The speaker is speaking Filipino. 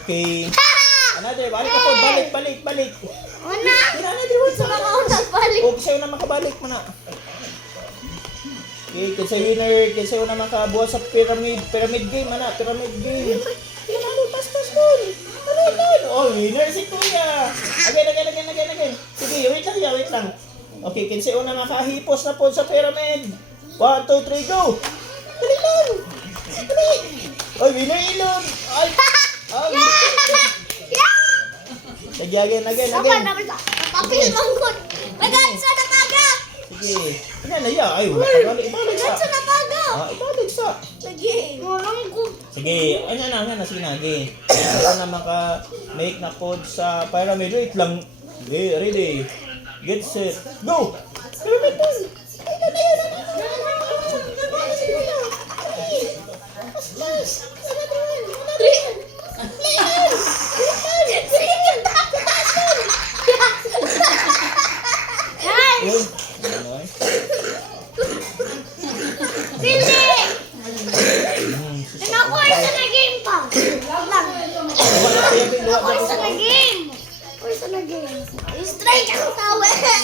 Okay. Another, balik ako, balik. Una! Another one sa Mga unang balik. O, kasi na makabalik mo na. Okay, kasi na makabuhat sa pyramid game, mana, pyramid game. Ano, pastas doon. Oh, winner si Kuya. Again. Sige, wait lang. Okay, kasi na makahipos na po sa pyramid. 1, 2, 3, go. Dali lang. Dali. Oh, winner Ilon. Ay. Sige, again. Sama naman sa papil mangkot. Magansa na taga. Sige. Ano na ya? Ay, ibalik sa. Magansa na taga. Ibalik sa. Sige. Walang ko. Sige, sige na. Ito na maka-make na code sa pyramid. Wait lang. Okay, ready. Get set. Go! Pyramid doon. Uy, ano eh? Hindi! Ako isa na game pa. Ako isa na game. Strike ang tawid.